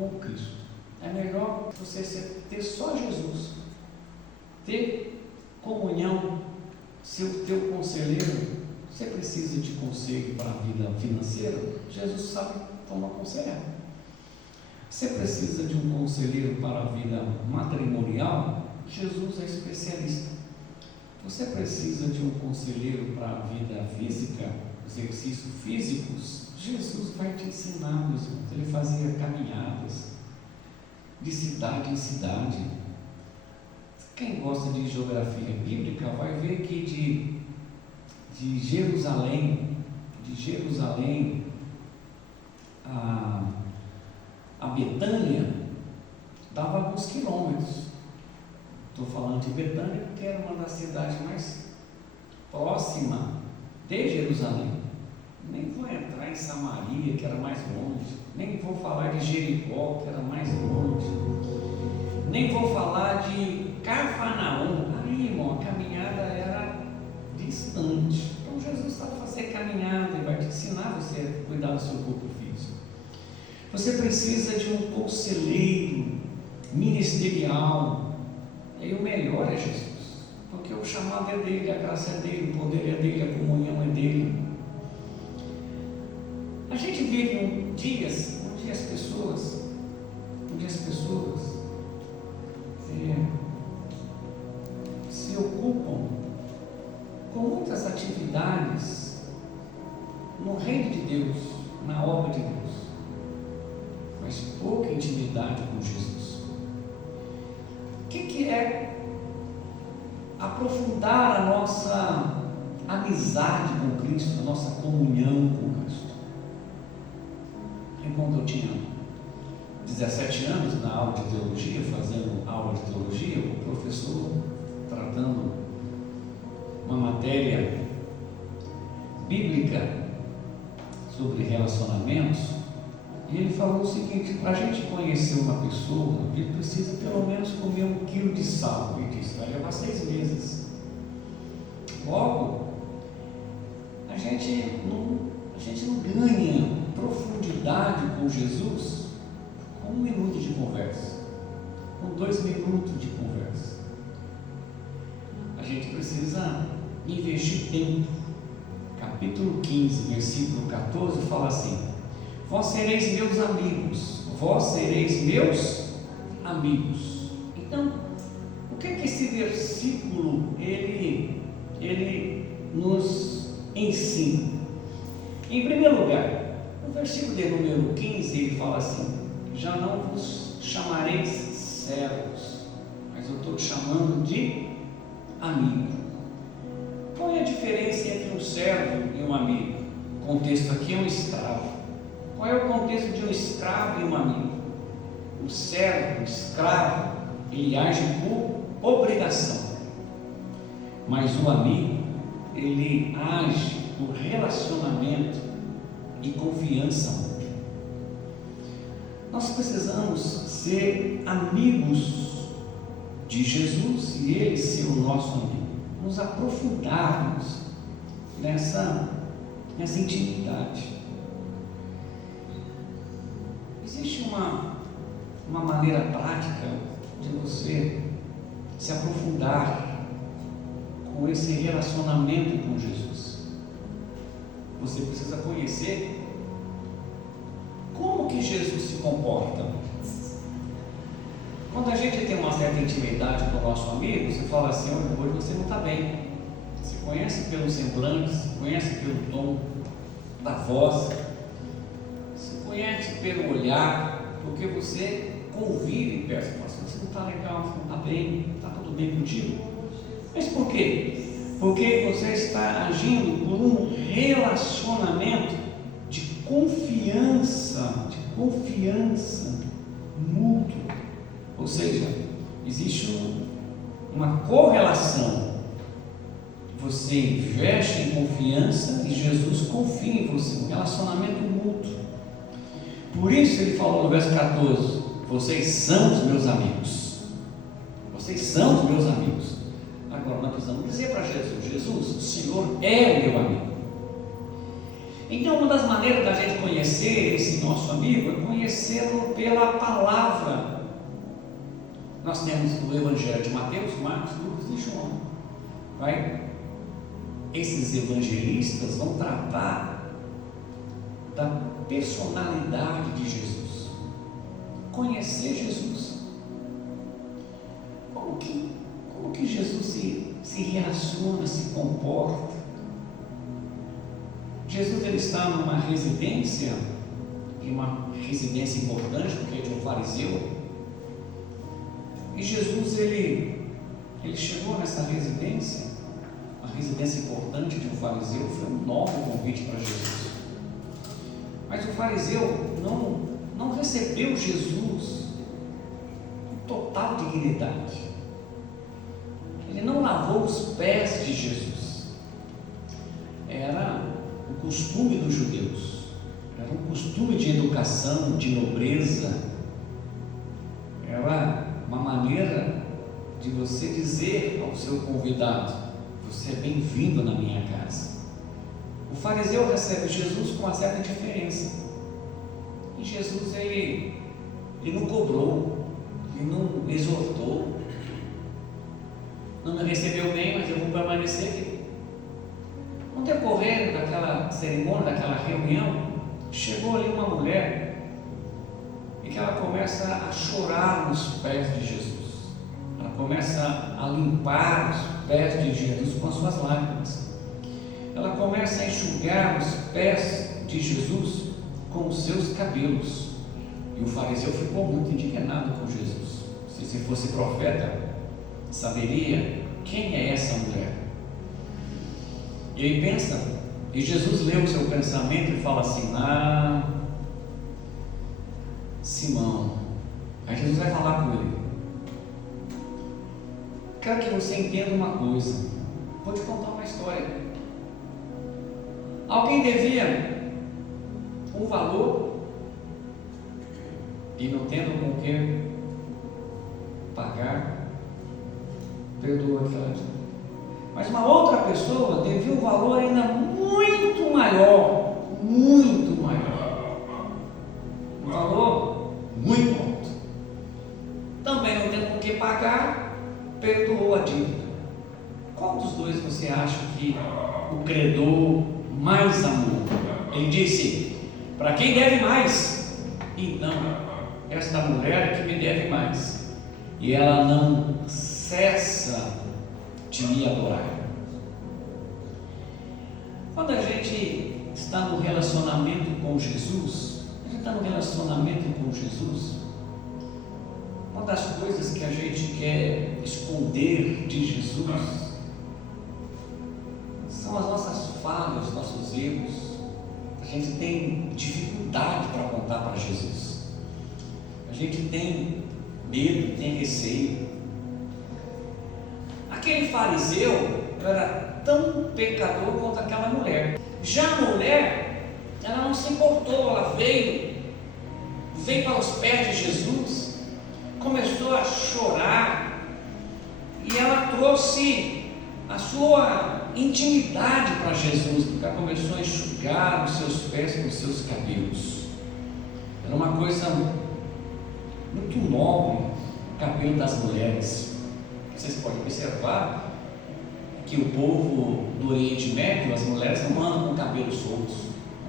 com o Cristo. É melhor você ter só Jesus, ter comunhão, ser o teu conselheiro. Você precisa de conselho para a vida financeira? Jesus sabe como aconselhar. Você precisa de um conselheiro para a vida matrimonial? Jesus é especialista. Você precisa de um conselheiro para a vida física, exercícios físicos? Jesus vai te ensinar, meus irmãos. Ele fazia caminhadas de cidade em cidade. Quem gosta de geografia bíblica vai ver que de Jerusalém a Betânia dava alguns quilômetros. Estou falando de Betânia porque era uma das cidades mais próximas de Jerusalém. Nem vou entrar em Samaria, que era mais longe, nem vou falar de Jericó, que era mais longe, nem vou falar de Cafarnaum. Aí, irmão, a caminhada era distante. Então Jesus sabe fazer caminhada e vai te ensinar você a cuidar do seu corpo físico. Você precisa de um conselheiro ministerial. E o melhor é Jesus, porque o chamado é dele, a graça é dele, o poder é dele, a comunhão é dele. A gente vive dias onde as pessoas se ocupam com muitas atividades no reino de Deus, na obra de Deus, mas pouca intimidade com Jesus. O que é aprofundar a nossa amizade com Cristo, a nossa comunhão com Cristo? Quando eu tinha 17 anos, na aula de teologia, fazendo aula de teologia, o professor tratando uma matéria bíblica sobre relacionamentos, e ele falou o seguinte: para a gente conhecer uma pessoa, ele precisa pelo menos comer 1 quilo de sal. Ele disse, vai levar 6 meses. Logo, a gente não ganha profundidade com Jesus com 1 minuto de conversa, com 2 minutos de conversa. A gente precisa investir tempo. Capítulo 15, versículo 14 fala assim: vós sereis meus amigos, vós sereis meus amigos. Então, o que esse versículo ele nos ensina? Em primeiro lugar, no versículo de número 15, ele fala assim: já não vos chamareis servos, mas eu estou te chamando de amigo. Qual é a diferença entre um servo e um amigo? O contexto aqui é um escravo. Qual é o contexto de um escravo e um amigo? O servo, o escravo, ele age por obrigação, mas o amigo, ele age por relacionamento e confiança mútua. Nós precisamos ser amigos de Jesus e ele ser o nosso amigo, nos aprofundarmos nessa intimidade. Existe uma maneira prática de você se aprofundar com esse relacionamento com Jesus. Você precisa conhecer como que Jesus se comporta. Quando a gente tem uma certa intimidade com o nosso amigo, você fala assim: hoje você não está bem. Você conhece pelo semblante, você conhece pelo tom da voz, você conhece pelo olhar, porque você convive perto. Você não está legal, você não está bem, está tudo bem contigo. Mas por quê? Porque você está agindo por um relacionamento de confiança mútua. Ou seja, existe uma correlação. Você investe em confiança e Jesus confia em você, um relacionamento mútuo. Por isso ele falou no verso 14: vocês são os meus amigos. Vocês são os meus amigos. Agora nós precisamos dizer para Jesus: Jesus, o Senhor é o meu amigo. Então, uma das maneiras da gente conhecer esse nosso amigo é conhecê-lo pela palavra. Nós temos o Evangelho de Mateus, Marcos, Lucas e João. Esses evangelistas vão tratar da personalidade de Jesus, conhecer Jesus. Como que Jesus se relaciona, se comporta? Jesus ele está numa residência, e uma residência importante, porque é de um fariseu. E Jesus ele chegou nessa residência, uma residência importante de um fariseu. Foi um novo convite para Jesus. Mas o fariseu não recebeu Jesus com total dignidade. Ele não lavou os pés de Jesus. Era o costume dos judeus, era um costume de educação, de nobreza, era uma maneira de você dizer ao seu convidado: você é bem-vindo na minha casa. O fariseu recebe Jesus com uma certa indiferença, e Jesus ele não cobrou, ele não exortou. Não me recebeu bem, mas eu vou permanecer aqui. No decorrer daquela cerimônia, daquela reunião, chegou ali uma mulher e que ela começa a chorar nos pés de Jesus. Ela começa a limpar os pés de Jesus com as suas lágrimas. Ela começa a enxugar os pés de Jesus com os seus cabelos. E o fariseu ficou muito indignado com Jesus. Se fosse profeta, saberia quem é essa mulher. E ele pensa, e Jesus lê o seu pensamento e fala assim: Simão. Aí Jesus vai falar com ele: quero que você entenda uma coisa, vou te contar uma história. Alguém devia um valor e não tendo com o que pagar, perdoa aquela dívida. Mas uma outra pessoa devia um valor ainda muito maior, um valor muito alto. Também não tendo com que pagar, perdoou a dívida. Qual dos dois você acha que o credor mais amou? Ele disse: para quem deve mais, então esta mulher é que me deve mais, e ela não cessa de me adorar. Quando a gente está no relacionamento com Jesus, uma das coisas que a gente quer esconder de Jesus são as nossas falhas, os nossos erros. A gente tem dificuldade para contar para Jesus. A gente tem medo, tem receio. Aquele fariseu era tão pecador quanto aquela mulher. Já a mulher, ela não se importou, ela veio para os pés de Jesus, começou a chorar, e ela trouxe a sua intimidade para Jesus, porque ela começou a enxugar os seus pés com os seus cabelos. Era uma coisa muito nobre, o cabelo das mulheres. Vocês podem observar que o povo do Oriente Médio, as mulheres não andam com cabelos soltos,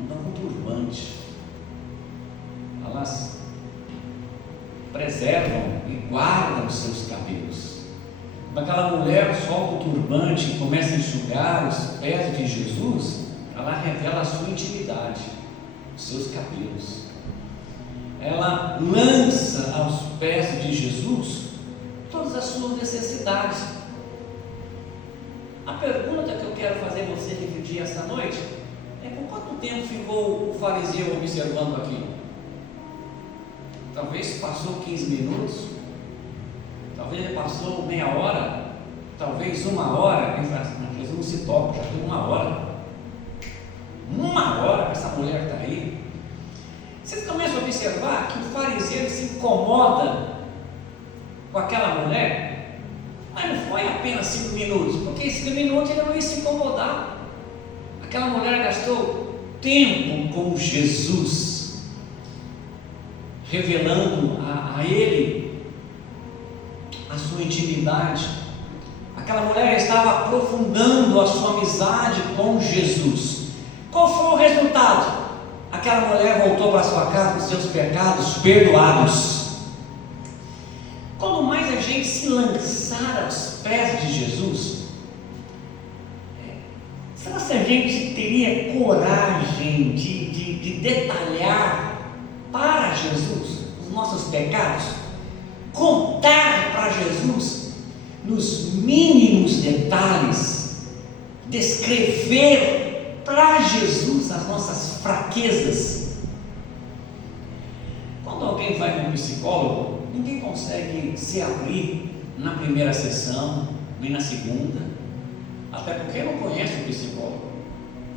andam com turbante. Elas preservam e guardam os seus cabelos. Quando aquela mulher solta o turbante e começa a enxugar os pés de Jesus, ela revela a sua intimidade, os seus cabelos. Ela lança aos pés de Jesus todas as suas necessidades. A pergunta que eu quero fazer a você refletir esta noite é: por quanto tempo ficou o fariseu observando aquilo? Talvez passou 15 minutos, talvez ele passou meia hora, talvez uma hora. Ele fala assim: Jesus não se toca, já tem uma hora que essa mulher está aí. Você começa a observar que o fariseu se incomoda com aquela mulher, mas não foi apenas 5 minutos, porque em 5 minutos ele não ia se incomodar. Aquela mulher gastou tempo com Jesus, revelando a ele a sua intimidade. Aquela mulher estava aprofundando a sua amizade com Jesus. Qual foi o resultado? Aquela mulher voltou para sua casa com seus pecados perdoados. Quando mais a gente se lançar aos pés de Jesus, será que a gente teria coragem de detalhar para Jesus os nossos pecados? Contar para Jesus nos mínimos detalhes, descrever para Jesus as nossas fraquezas. Quando alguém vai no psicólogo, ninguém consegue se abrir na primeira sessão, nem na segunda, até porque não conhece o psicólogo,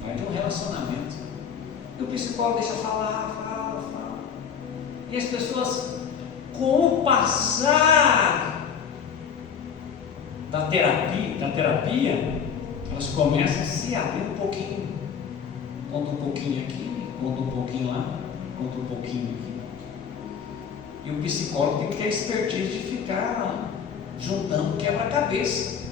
vai ter um relacionamento, e o psicólogo deixa fala, e as pessoas, com o passar da terapia, elas começam a se abrir um pouquinho, conta um pouquinho aqui, conta um pouquinho lá, conta um pouquinho aqui. E o psicólogo tem que ter a expertise de ficar juntando quebra-cabeça.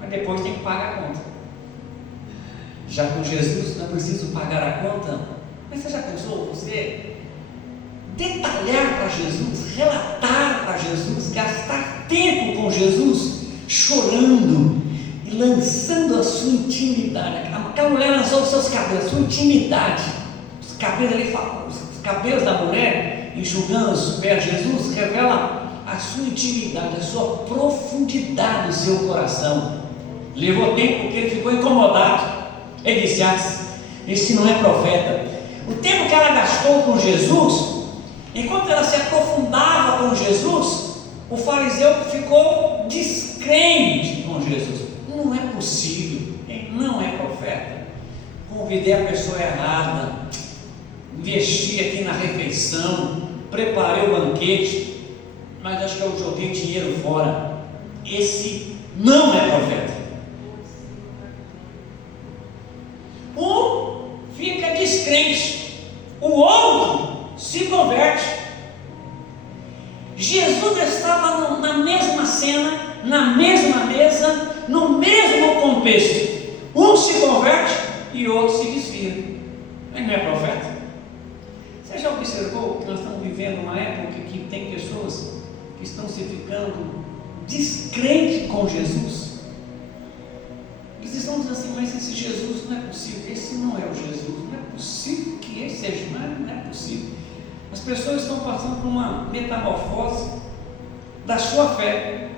Mas depois tem que pagar a conta. Já com Jesus não é preciso pagar a conta. Mas você já pensou, você detalhar para Jesus, relatar para Jesus, gastar tempo com Jesus, chorando e lançando a sua intimidade? Aquela mulher lançou os seus cabelos, a sua intimidade. Os cabelos ali, os cabelos da mulher enxugando os pés de Jesus, revela a sua intimidade, a sua profundidade no seu coração. Levou tempo porque ele ficou incomodado. Ele disse: esse não é profeta. O tempo que ela gastou com Jesus, enquanto ela se aprofundava com Jesus, o fariseu ficou descrente com Jesus. Não é possível, ele não é profeta. Convidei a pessoa errada, investi aqui na refeição, preparei o banquete, mas acho que eu joguei dinheiro fora. Esse não é profeta. Um fica descrente, o outro se converte. Jesus estava na mesma cena, na mesma mesa, no mesmo contexto. Um se converte e o outro se desvia. Mas não é profeta? Você já observou que nós estamos vivendo uma época que tem pessoas que estão se ficando descrentes com Jesus? Eles estão dizendo assim: mas esse Jesus não é possível, esse não é o Jesus, não é possível que esse seja, não é possível. As pessoas estão passando por uma metamorfose da sua fé,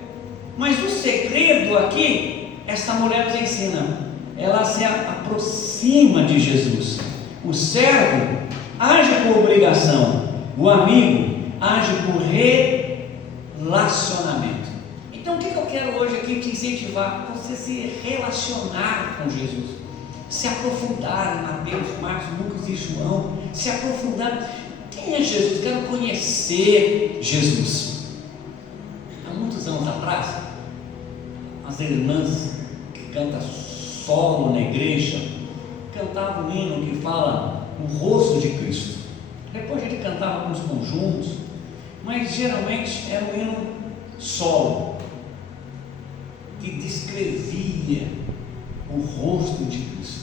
mas o segredo aqui, esta mulher nos ensina, ela se aproxima de Jesus. O servo age por obrigação, o amigo age por relacionamento. Então o que eu quero hoje aqui te incentivar? Você se relacionar com Jesus, se aprofundar em Mateus, Marcos, Lucas e João, se aprofundar. Quem é Jesus? Quero conhecer Jesus. Há muitos anos atrás, as irmãs que cantam solo na igreja cantavam um hino que fala o rosto de Cristo. Depois a gente cantava com os conjuntos, mas geralmente era um hino solo, que descrevia o rosto de Cristo.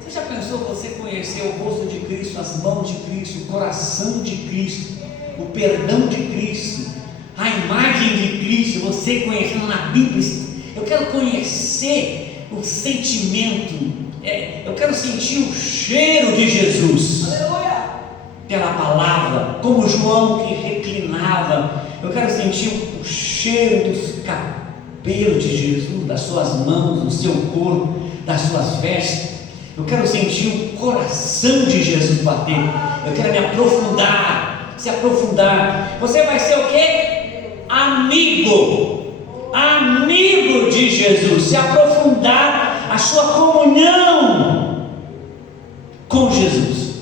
Você já pensou você conhecer o rosto de Cristo, as mãos de Cristo, o coração de Cristo, o perdão de Cristo, a imagem de Cristo, você conhecendo na Bíblia? Eu quero conhecer o sentimento, eu quero sentir o cheiro de Jesus. Aleluia! Pela palavra, como João que reclinava. Eu quero sentir o cheiro dos cabelos de Jesus, das suas mãos, do seu corpo, das suas vestes. Eu quero sentir o coração de Jesus bater. Eu quero me aprofundar, se aprofundar. Você vai ser o quê? Amigo de Jesus. Se aprofundar a sua comunhão com Jesus.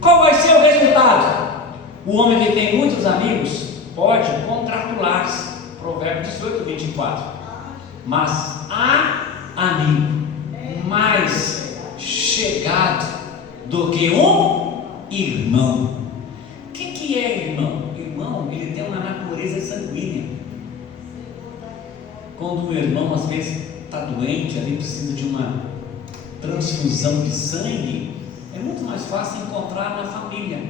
Qual vai ser o resultado? O homem que tem muitos amigos pode congratular-se. Provérbios 18, 24. Mas amigo, mais chegado do que um irmão. O que é irmão? Irmão, ele tem uma natureza sanguínea. Quando um irmão às vezes está doente, ali precisa de uma transfusão de sangue, é muito mais fácil encontrar na família.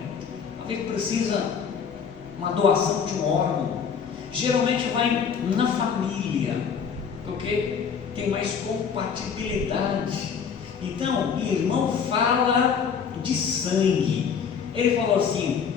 Às vezes precisa uma doação de um órgão, geralmente vai na família, porque tem mais compatibilidade. Então, irmão fala de sangue. Ele falou assim: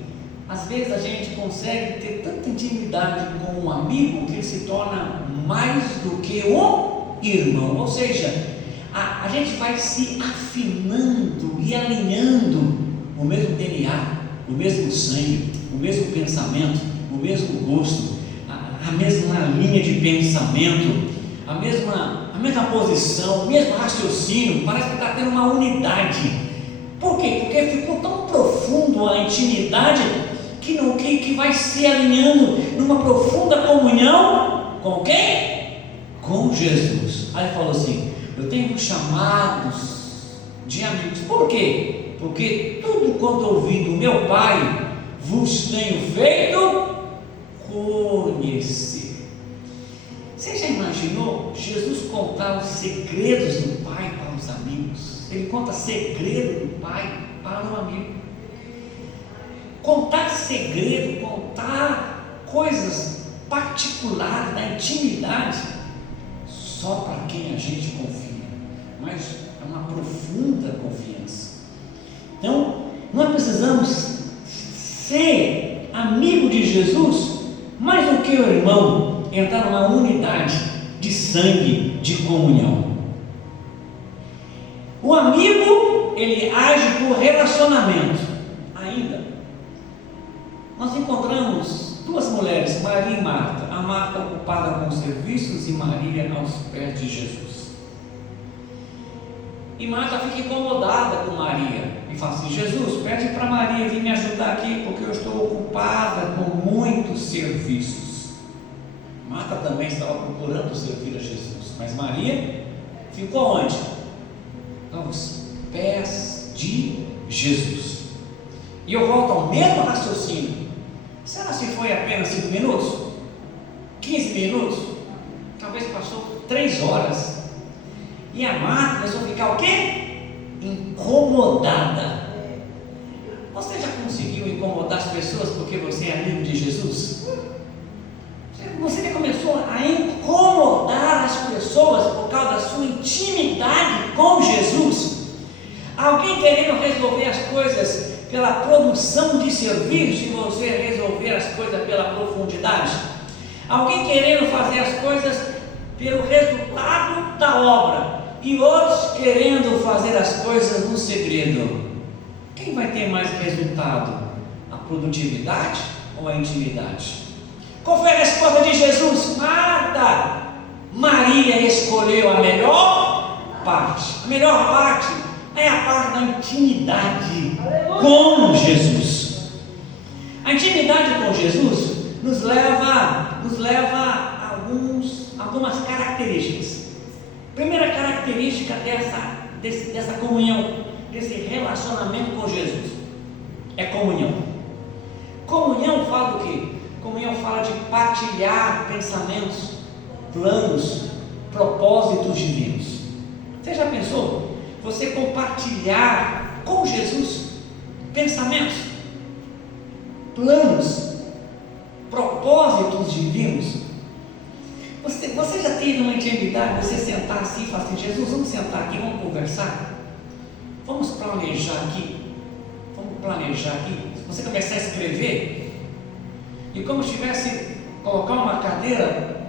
às vezes a gente consegue ter tanta intimidade com um amigo que ele se torna mais do que um irmão. Ou seja, a gente vai se afinando e alinhando o mesmo DNA, o mesmo sangue, o mesmo pensamento, o mesmo gosto, a mesma linha de pensamento, a mesma posição, o mesmo raciocínio. Parece que está tendo uma unidade. Por quê? Porque ficou tão profundo a intimidade que vai se alinhando numa profunda comunhão com quem? Com Jesus. Aí ele falou assim: eu tenho chamados de amigos. Por quê? Porque tudo quanto ouvi do meu Pai vos tenho feito conhecer. Você já imaginou Jesus contar os segredos do Pai para os amigos? Ele conta segredo do Pai para um amigo. Contar segredo, contar coisas particulares da intimidade, só para quem a gente confia, mas é uma profunda confiança. Então, nós precisamos ser amigo de Jesus, mais do que o irmão, entrar numa unidade de sangue, de comunhão. O amigo, ele age por relacionamento. Ainda, nós encontramos duas mulheres, Maria e Marta. A Marta ocupada com serviços e Maria aos pés de Jesus. E Marta fica incomodada com Maria e fala assim: Jesus, pede para Maria vir me ajudar aqui, porque eu estou ocupada com muitos serviços. Marta também estava procurando servir a Jesus, mas Maria ficou onde? Aos pés de Jesus. E eu volto ao mesmo raciocínio. Será que foi apenas 5 minutos? 15 minutos? Talvez passou 3 horas. E a Marta começou a ficar o quê? Incomodada. Você já conseguiu incomodar as pessoas porque você é amigo de Jesus? Você já começou a incomodar as pessoas por causa da sua intimidade com Jesus? Alguém querendo resolver as coisas pela produção de serviço e você resolver as coisas pela profundidade? Alguém querendo fazer as coisas pelo resultado da obra e outros querendo fazer as coisas no segredo? Quem vai ter mais resultado? A produtividade ou a intimidade? Qual foi a resposta de Jesus? Marta, Maria escolheu a melhor parte. A melhor parte é a parte da intimidade com Jesus. A intimidade com Jesus nos leva a algumas características. Primeira característica dessa comunhão, desse relacionamento com Jesus, é comunhão. Comunhão fala do quê? Comunhão fala de partilhar pensamentos, planos, propósitos divinos. Você já pensou? Você compartilhar com Jesus pensamentos, planos, propósitos divinos. Você já teve uma intimidade, você sentar assim e falar assim: Jesus, vamos sentar aqui, vamos conversar, vamos planejar aqui. Você começar a escrever e como se tivesse colocar uma cadeira,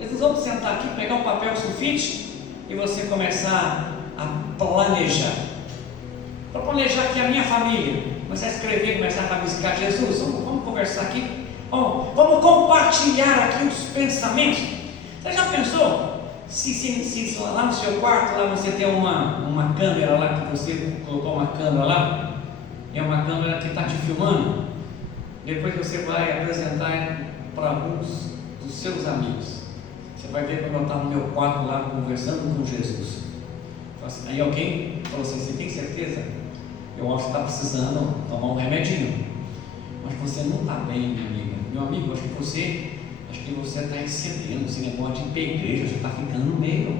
eles vão sentar aqui, pegar um papel sulfite e você começar a planejar. Para planejar aqui a minha família, começar a escrever, começar a rabiscar. Jesus, vamos conversar aqui, vamos compartilhar aqui os pensamentos. Você já pensou? Se lá no seu quarto, lá você tem uma câmera lá, que você colocou uma câmera lá, é uma câmera que está te filmando, depois você vai apresentar para alguns dos seus amigos. Você vai ver quando eu estava no meu quarto lá conversando com Jesus. Aí alguém falou assim: você tem certeza? Eu acho que está precisando tomar um remedinho. Mas você não está bem, minha amiga. Meu amigo, acho que você está excedendo esse negócio de ir para a igreja, você está ficando meio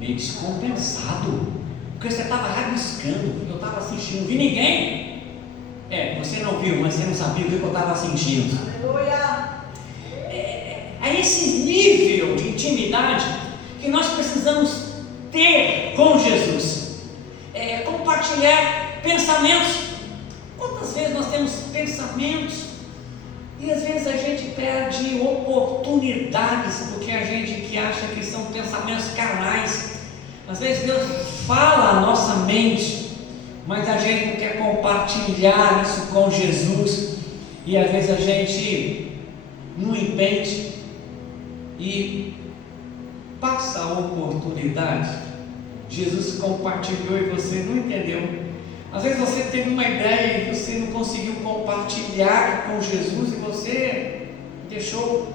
descompensado. Porque você estava rabiscando, eu estava assistindo, não vi ninguém. Você não viu, mas você não sabia o que eu estava sentindo. Aleluia! É esse nível de intimidade que nós precisamos ter com Jesus. Compartilhar pensamentos. Quantas vezes nós temos pensamentos e às vezes a gente perde oportunidades porque a gente que acha que são pensamentos carnais. Às vezes Deus fala a nossa mente, mas a gente não quer compartilhar isso com Jesus, e às vezes a gente não entende e passa a oportunidade. Jesus compartilhou e você não entendeu. Às vezes você teve uma ideia e você não conseguiu compartilhar com Jesus, e você deixou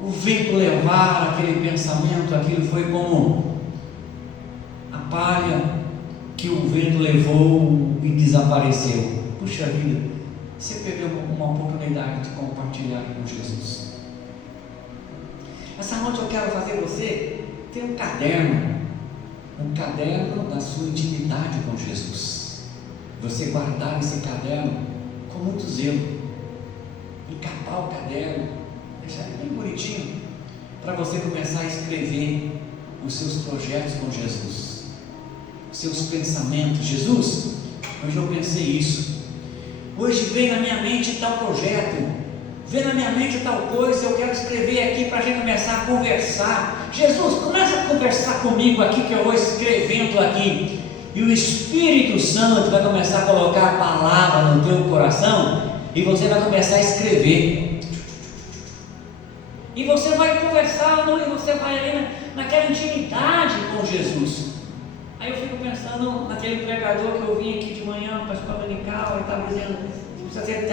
o vento levar aquele pensamento. Aquilo foi como a palha que o vento levou e desapareceu. Puxa vida, você perdeu uma oportunidade de compartilhar com Jesus. Essa noite eu quero fazer você ter um caderno da sua intimidade com Jesus. Você guardar esse caderno com muito zelo, encapar o caderno, deixar ele bem bonitinho, para você começar a escrever os seus projetos com Jesus, os seus pensamentos. Jesus, hoje eu pensei isso, hoje veio na minha mente tal projeto, veio na minha mente tal coisa, eu quero escrever aqui para a gente começar a conversar. Jesus, começa a conversar comigo aqui, que eu vou escrevendo aqui. E o Espírito Santo vai começar a colocar a palavra no teu coração, e você vai começar a escrever, e você vai conversando, e você vai ali naquela intimidade com Jesus. Aí eu fico pensando naquele pregador que eu vim aqui de manhã para a escola dominical, ele estava dizendo: precisa ter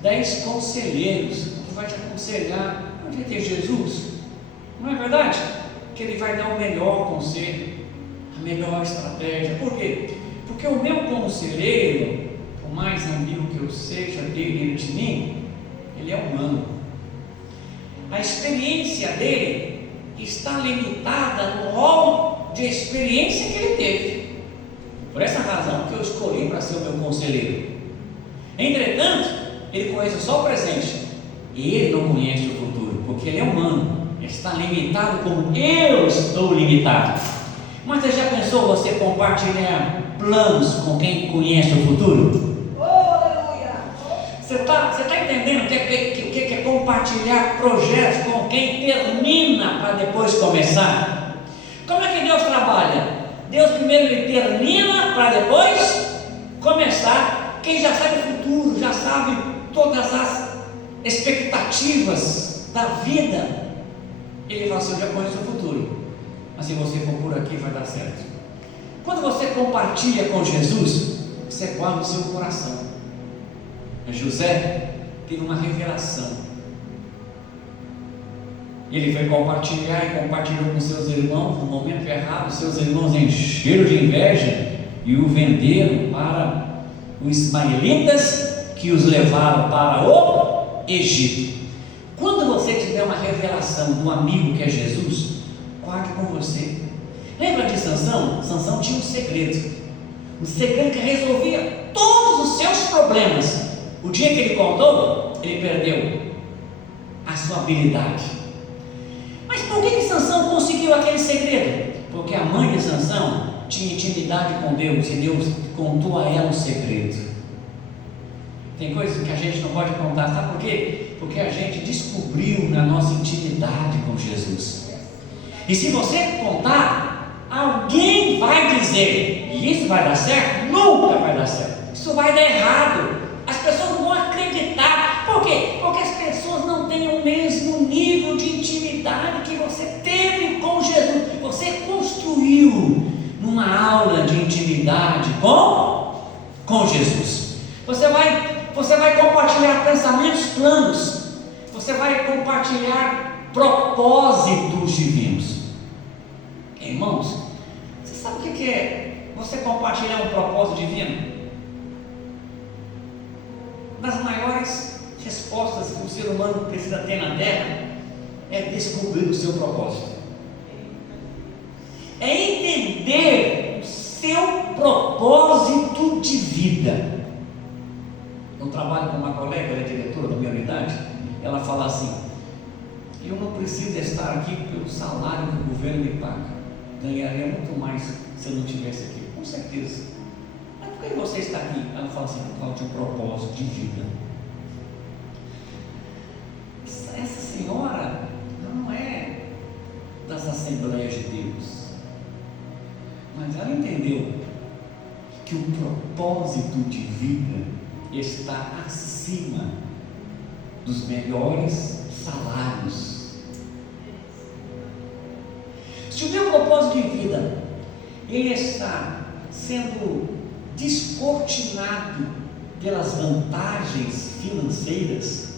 10 conselheiros que vai te aconselhar. Onde tem Jesus? Não é verdade? Que ele vai dar o melhor conselho, a melhor estratégia. Por quê? Porque o meu conselheiro, por mais amigo que eu seja dele de mim, ele é humano. A experiência dele está limitada no rol de experiência que ele teve. Por essa razão que eu escolhi para ser o meu conselheiro. Entretanto, ele conhece só o presente e ele não conhece o futuro, porque ele é humano. Ele está limitado como eu estou limitado. Mas você já pensou você compartilhar planos com quem conhece o futuro? Você está entendendo o que é compartilhar projetos com quem termina para depois começar? Como é que Deus trabalha? Deus primeiro ele termina para depois começar. Quem já sabe o futuro, já sabe todas as expectativas da vida, ele fala assim: eu já conheço o futuro, mas se você for por aqui vai dar certo. Quando você compartilha com Jesus, você guarda o seu coração. José teve uma revelação, ele foi compartilhar e compartilhou com seus irmãos. No momento errado, seus irmãos encheram de inveja e o venderam para os ismaelitas, que os levaram para o Egito. Quando você tiver uma revelação do amigo que é Jesus, guarde com você. Lembra de Sansão? Sansão tinha um segredo que resolvia todos os seus problemas. O dia que ele contou, ele perdeu a sua habilidade. Mas por que Sansão conseguiu aquele segredo? Porque a mãe de Sansão tinha intimidade com Deus, e Deus contou a ela o segredo. Tem coisas que a gente não pode contar, sabe por quê? Porque a gente descobriu na nossa intimidade com Jesus. E se você contar, alguém vai dizer: e isso vai dar certo? Nunca vai dar certo. Isso vai dar errado. As pessoas não vão acreditar. Por quê? Porque as pessoas não têm o mesmo nível de intimidade que você teve com Jesus. Você construiu numa aula de intimidade com Jesus. Você vai compartilhar pensamentos, planos. Você vai compartilhar propósitos divinos. Irmãos, você sabe o que é você compartilhar um propósito divino? Das maiores respostas que o ser humano precisa ter na Terra é descobrir o seu propósito, é entender o seu propósito de vida. Eu trabalho com uma colega, ela é diretora da minha unidade. Ela fala assim: eu não preciso estar aqui pelo salário que o governo me paga, ganharia muito mais se eu não estivesse aqui, com certeza. Mas por que você está aqui? Ela fala assim: por causa de um propósito de vida. Essa senhora não é das Assembleias de Deus, mas ela entendeu que o propósito de vida está acima dos melhores salários. Se o meu propósito de vida ele está sendo descortinado pelas vantagens financeiras,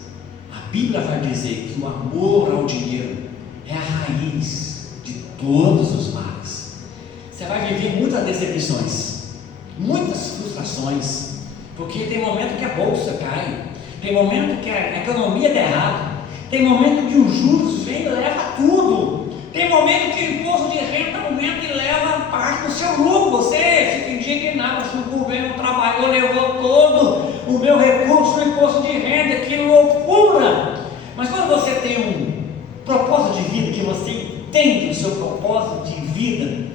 a Bíblia vai dizer que o amor ao dinheiro é a raiz de todos os males. Você vai viver muitas decepções, muitas frustrações, porque tem momento que a bolsa cai, tem momento que a economia dá errado, tem momento que os juros vêm e leva tudo, tem momento que o imposto de renda aumenta e leva parte do seu lucro. Você fica indignado se o governo trabalhou, levou todo o meu recurso no imposto de renda, que loucura! Mas quando você tem um propósito de vida, que você entende o seu propósito de vida,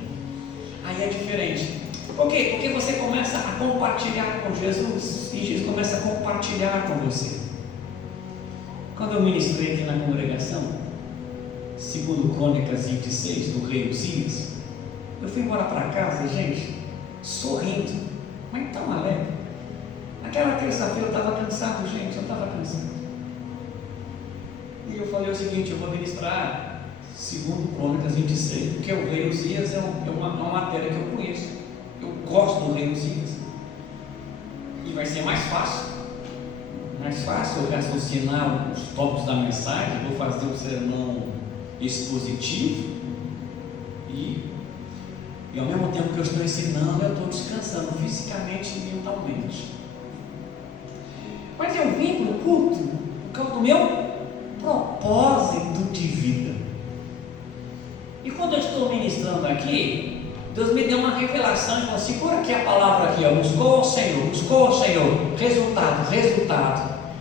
aí é diferente. Por quê? Porque você começa a compartilhar com Jesus, e Jesus começa a compartilhar com você. Quando eu ministrei aqui na congregação, segundo Crônicas 26, do rei Uzias, eu fui embora para casa, gente, sorrindo, mas tão alegre. Naquela terça-feira eu estava cansado, gente, eu estava cansado. E eu falei o seguinte: eu vou ministrar segundo Crônicas 26, porque o rei Uzias é uma matéria que eu conheço. Eu gosto do rei Uzias. E vai ser mais fácil eu raciocinar os tópicos da mensagem, vou fazer o sermão expositivo e ao mesmo tempo que eu estou ensinando, eu estou descansando fisicamente e mentalmente. Mas eu vim para o culto por causa do meu propósito de vida. E quando eu estou ministrando aqui, Deus me deu uma revelação e falou assim: por aqui a palavra aqui, ó, buscou ao Senhor, resultado.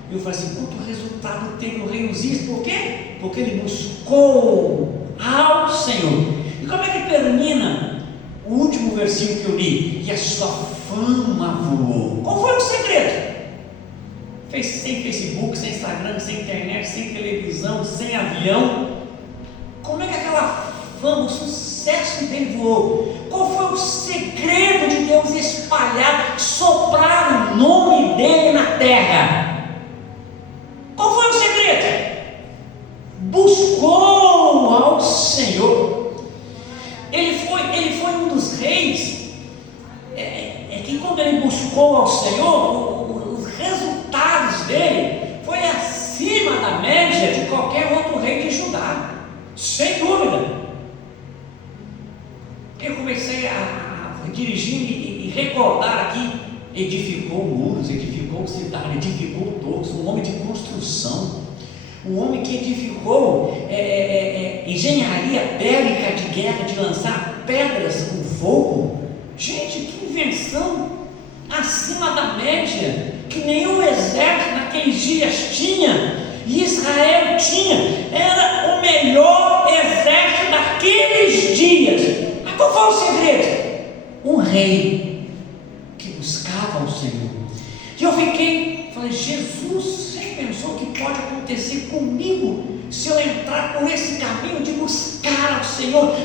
E eu falei assim: quanto resultado teve o rei Uzias? Por quê? Porque ele buscou ao Senhor. E como é que termina o último versículo que eu li? E a sua fama voou. Qual foi o segredo? Sem Facebook, sem Instagram, sem internet, sem televisão, sem avião. Como é que aquela fama, o sucesso dele voou? Qual foi o segredo de Deus espalhar, soprar o nome dele na terra? Qual foi o segredo? Buscou ao Senhor. Ele foi um dos reis que quando ele buscou ao Senhor, os resultados dele foi acima da média de qualquer outro rei de Judá, sem dúvida. Eu comecei a dirigir e recordar aqui: edificou muros, edificou cidade, edificou torres, um homem de construção, um homem que edificou engenharia bélica de guerra, de lançar pedras com fogo. Gente, que invenção acima da média, que nenhum exército naqueles dias tinha, e Israel tinha. Era o melhor exército daqueles dias. Mas qual foi o segredo? Um rei que buscava o Senhor. E eu falei: Jesus, você pensou que pode acontecer comigo se eu entrar por esse caminho de buscar ao Senhor,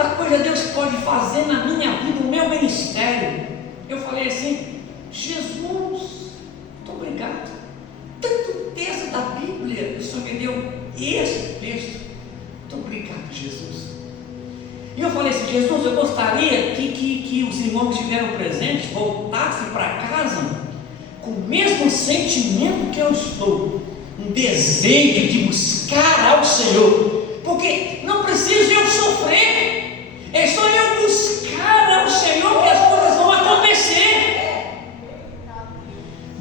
Quanta coisa Deus pode fazer na minha vida, no meu ministério. Eu falei assim: Jesus, muito obrigado. Tanto texto da Bíblia, o Senhor me deu esse texto. Muito obrigado, Jesus. E eu falei assim: Jesus, eu gostaria que os irmãos que estiveram presentes voltassem para casa com o mesmo sentimento que eu estou. um desejo de buscar ao Senhor, porque não preciso eu sofrer, é só eu buscar ao Senhor que as coisas vão acontecer.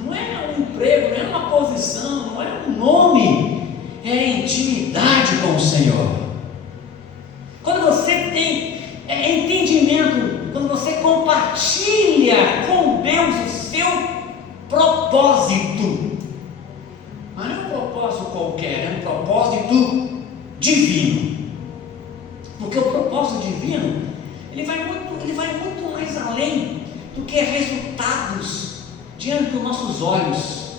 Não é um emprego, não é uma posição, não é um nome, é intimidade com o Senhor. Quando você tem entendimento, quando você compartilha com Deus o seu propósito, mas não é um propósito qualquer, é um propósito divino, porque o propósito divino ele vai muito mais além do que resultados diante dos nossos olhos,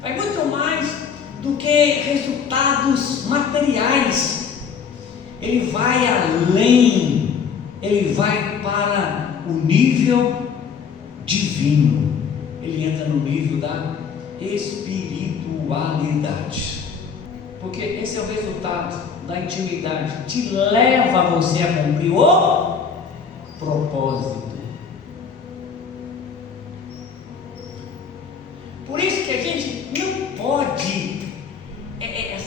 vai muito mais do que resultados materiais. Ele vai além, ele vai para o nível divino, ele entra no nível da espiritualidade, porque esse é o resultado da intimidade, te leva você a cumprir o propósito. Por isso que a gente não pode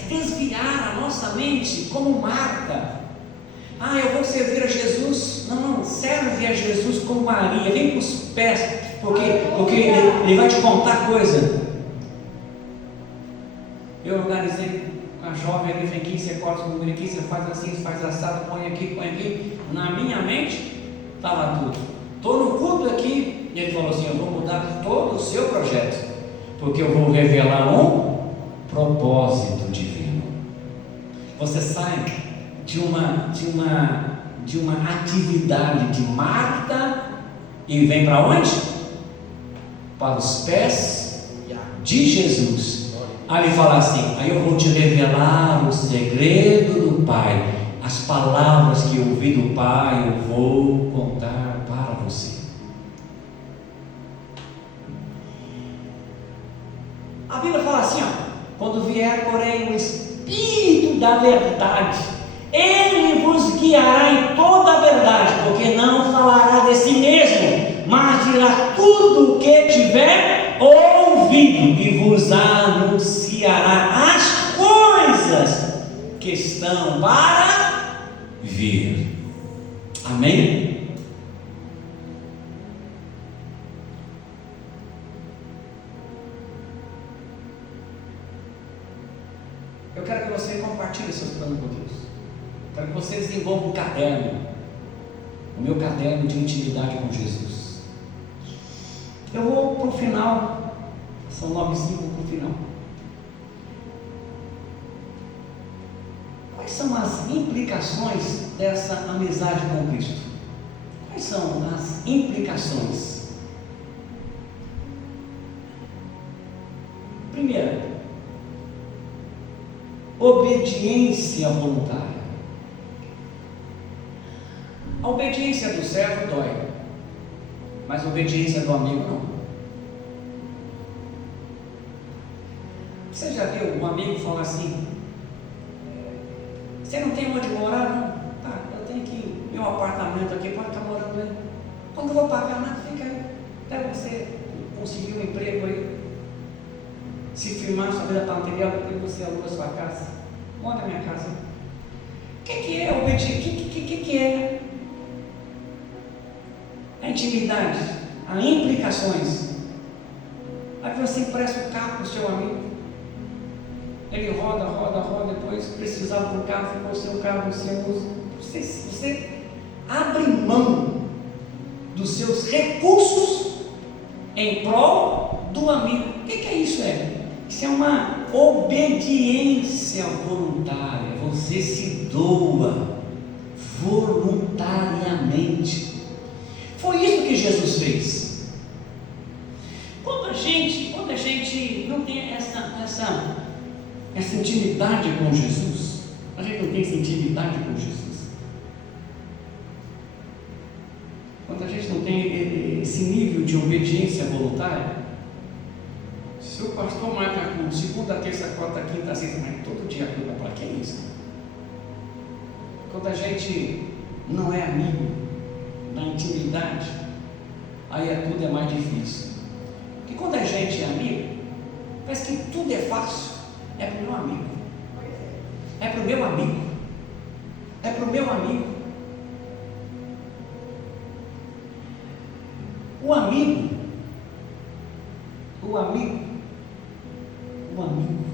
desviar a nossa mente como Marta. Eu vou servir a Jesus. Não, serve a Jesus como Maria, vem para os pés, porque ele vai te contar coisa. Eu organizei com a jovem ali, vem aqui, você corta o número aqui, você faz assim, faz assado, põe aqui. Na minha mente estava tudo. Estou no culto aqui, e ele falou assim: eu vou mudar todo o seu projeto, porque eu vou revelar um propósito divino. Você sai de uma atividade de Marta e vem para onde? Para os pés de Jesus. Aí ele fala assim: aí eu vou te revelar o segredo do Pai, as palavras que eu ouvi do Pai eu vou contar para você. A Bíblia fala assim, quando vier, porém, o Espírito da verdade, ele vos guiará em toda a verdade, porque não falará de si mesmo, mas dirá tudo o que tiver ouvido, e vos anunciará as coisas que estão para vir. Amém? Eu quero que você compartilhe seus planos com Deus. Quero que você desenvolva um caderno, o meu caderno de intimidade com Jesus. Eu vou para o final, são 9:05 para o final. Quais são as implicações dessa amizade com Cristo? Quais são as implicações? Primeiro, obediência voluntária. A obediência do servo dói, mas a obediência do amigo não. Você já viu um amigo falar assim: você não tem onde morar? Não? Tá, eu tenho aqui meu apartamento aqui, pode estar morando aí. Quando eu vou pagar nada, fica aí, até você conseguir um emprego aí, se firmar sua vida material, depois você aluga sua casa. Mora na minha casa. O que é obediência? O que é a intimidade? As implicações. Aí você empresta o carro para o seu amigo, ele roda, depois precisava do carro, ficou o seu carro, você usa. Você abre mão dos seus recursos em prol do amigo. O que é isso? Isso é uma obediência voluntária. Você se doa voluntariamente. Foi isso que Jesus fez. Quando a gente não tem essa intimidade com Jesus, a gente não tem essa intimidade com Jesus, quando a gente não tem esse nível de obediência voluntária, se o pastor marca com segunda, terça, quarta, quinta, sexta, mas todo dia para que isso? Quando a gente não é amigo na intimidade, aí tudo é mais difícil. Porque quando a gente é amigo, Parece que tudo é fácil. É para o meu amigo. É para o meu amigo. É para o meu amigo. O amigo. O amigo. O amigo.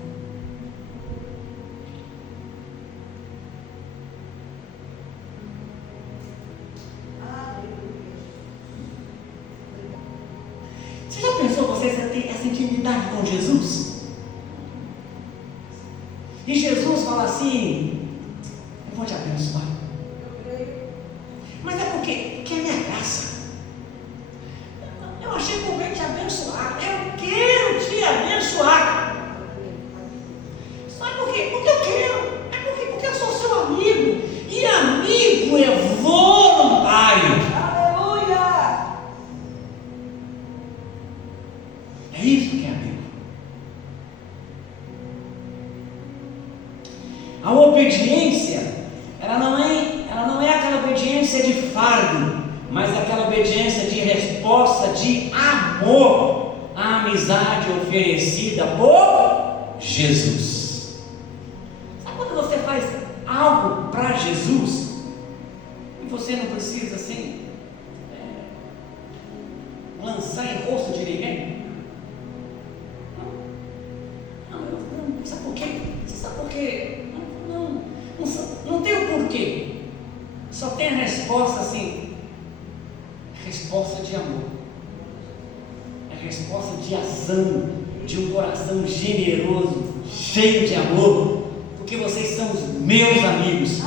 Você já pensou você ter essa intimidade com Jesus? E Jesus fala assim: eu vou te abençoar. Mas é porque é minha graça. Eu achei por bem te abençoar. Eu quero te abençoar. Sabe por quê? Porque eu quero. Porque eu sou seu amigo. E amigo é voluntário. Aleluia! É isso que é amigo. A obediência, ela não é aquela obediência de fardo, mas aquela obediência de resposta de amor à amizade oferecida por Jesus. Sabe quando você faz algo para Jesus e você não precisa assim lançar em rosto de ninguém? Não, sabe por quê? Você sabe por quê? Não tem o porquê. Só tem a resposta assim. Resposta de amor. É resposta de ação, de um coração generoso, cheio de amor, porque vocês são os meus amigos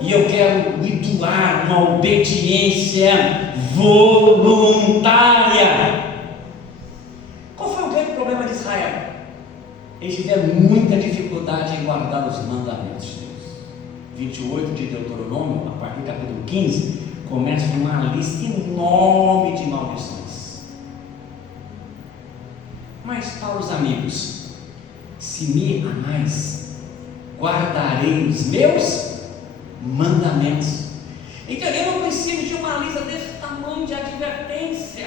e eu quero me doar uma obediência voluntária. Qual foi o grande problema de Israel? Eles tiveram muita dificuldade em guardar os mandamentos de Deus. 28 de Deuteronômio, a partir do capítulo 15, começa uma lista enorme de maldições. Mas para os amigos, se me amais, guardarei os meus mandamentos. Então eu não preciso de uma lista desse tamanho de advertência.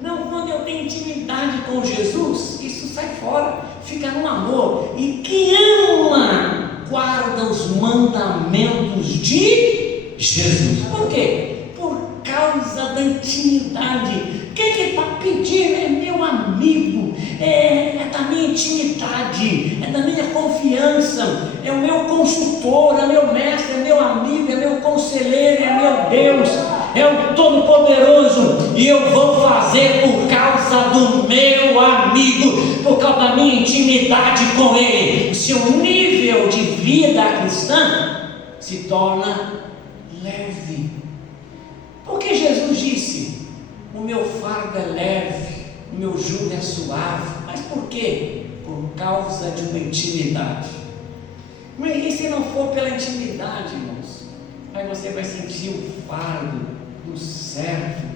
Não, quando eu tenho intimidade com Jesus, isso sai fora, fica no amor. E quem ama, guarda os mandamentos de Jesus. Por quê? Por causa da intimidade. O que ele está pedindo? É meu amigo, é da minha intimidade, é da minha confiança, é o meu consultor, é meu mestre, é meu amigo, é meu conselheiro, é meu Deus, é o Todo-Poderoso, e eu vou fazer por causa do meu amigo, por causa da minha intimidade com ele. Seu nível de vida cristã se torna leve, porque Jesus disse: o meu fardo é leve, o meu jugo é suave. Mas por quê? Por causa de uma intimidade. E se não for pela intimidade, irmãos, aí você vai sentir o fardo do servo.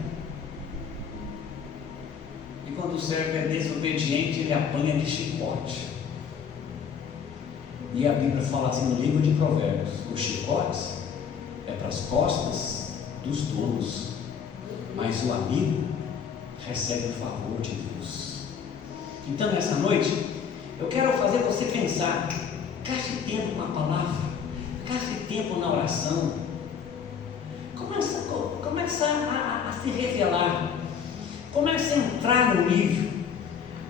E quando o servo é desobediente, ele apanha de chicote. E a Bíblia fala assim no livro de Provérbios: os chicotes é para as costas dos donos, mas o amigo recebe o favor de Deus. Então nessa noite eu quero fazer você pensar. Gaste tempo com a palavra, gaste tempo na oração, começa a se revelar, começa a entrar no livro.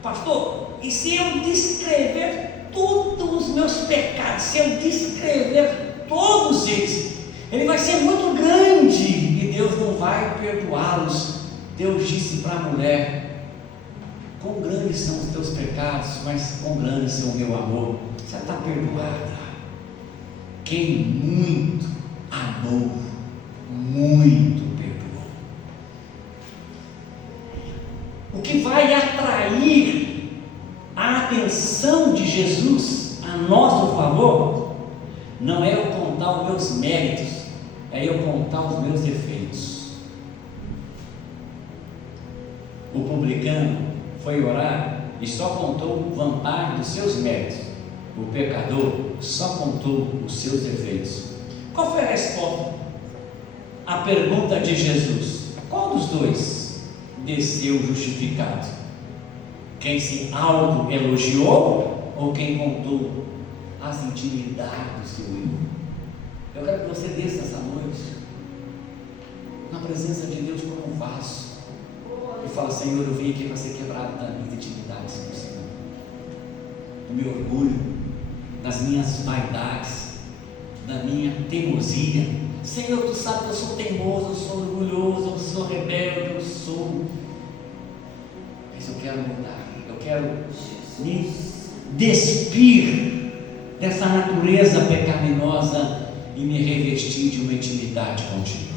Pastor, e se eu descrever todos os meus pecados, se eu descrever todos eles, ele vai ser muito grande e Deus não vai perdoá-los. Deus disse para a mulher: quão grandes são os teus pecados, mas quão grande é o meu amor. Você está perdoada. Quem muito amou, muito perdoou. O que vai atrair a atenção de Jesus a nosso favor não é eu contar os meus méritos, é eu contar os meus defeitos. O publicano foi orar e só contou vantagem dos seus méritos. O pecador só contou os seus defeitos. Qual foi a resposta à pergunta de Jesus? Qual dos dois desceu justificado? Quem se auto-elogiou ou quem contou as intimidades do seu eu? Eu quero que você desça essa noite na presença de Deus como um vaso e fala: Senhor, eu vim aqui para ser quebrado das minhas intimidades com o Senhor, do meu orgulho, das minhas vaidades, da minha teimosia. Senhor, tu sabe que eu sou teimoso, eu sou orgulhoso, eu sou rebelde, eu sou, mas eu quero mudar, eu quero me despir dessa natureza pecaminosa e me revestir de uma intimidade contigo.